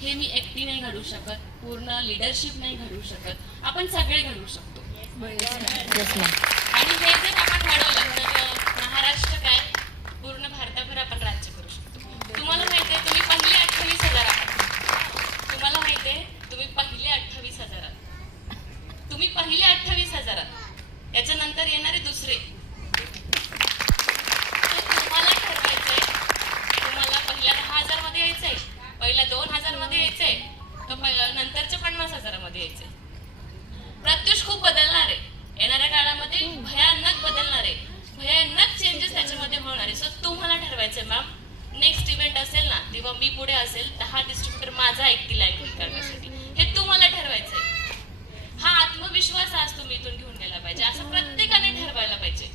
हे मी एकटी नाही घडू शकत, पूर्ण लिडरशिप नाही घडू शकत, आपण सगळे घडू शकतो. आणि हे जर आपण घडवलं तर महाराष्ट्र काय पूर्ण भारताभर आपण राज्य करू शकतो. तुम्हाला माहिती आहे तुम्ही पहिले 28,000 आहात. तुम्हाला माहिती आहे तुम्ही पहिले 28,000 आहात. तुम्ही पहिले 28,000 आहात. त्याच्यानंतर येणारे दुसरे. तुम्हाला ठरवायचंय तुम्हाला पहिल्या 10,000 मध्ये यायचंय, पहिल्या 2,000 मध्ये यायचंय, तर नंतरच्या 50,000 मध्ये यायचंय. प्रत्युष खूप बदलणार आहे. येणाऱ्या काळामध्ये भयानक बदलणार आहे. भयानक चेंजेस त्याच्यामध्ये होणार आहे. सो तुम्हाला ठरवायचंय मॅम, नेक्स्ट इव्हेंट असेल ना तेव्हा मी पुढे असेल 10 डिस्ट्रिब्युटर माझा एकटीला हँडल करण्यासाठी. हे तुम्हाला ठरवायचंय. हा आत्मविश्वास आज तुम्ही इथून घेऊन गेला पाहिजे. असं प्रत्येकाने ठरवायला पाहिजे.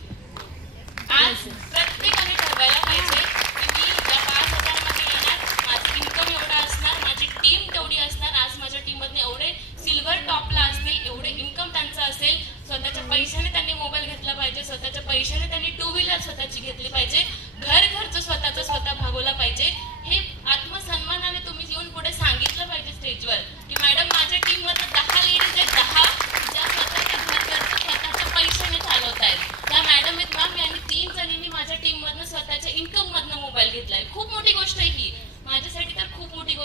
आज प्रत्येकाने ठरवायला पाहिजे की मी या 5,000 मध्ये येणार, माझं इन्कम एवढा असणार, माझी टीम तेवढी असणार. आज माझ्या टीम मध्ये एवढे सिल्वर टॉपला असतील, एवढे इन्कम त्यांचं असेल. स्वतःच्या पैशाने त्यांनी मोबाईल घेतला पाहिजे, स्वतःच्या पैशाने त्यांनी 2 व्हीलर स्वतःची घेतली पाहिजे, घर खर्च स्वतःचा स्वतः भागवला पाहिजे. हे आत्मसन्मानाने तुम्ही येऊन पुढे सांगितलं पाहिजे स्टेजवर की मॅडम माझ्या टीम मध्ये 10 लेडीज आहेत, 10 ज्या स्वतःच्या घर खर्च स्वतःच्या पैशाने चालवत आहेत. त्या मॅडम आहेत मॅम, यांनी 3 जणींनी माझ्या टीम मधनं स्वतःच्या इन्कम मधनं मोबाईल घेतलाय. खूप मोठी गोष्ट आहे ही, माझ्यासाठी तर खूप मोठी गोष्ट.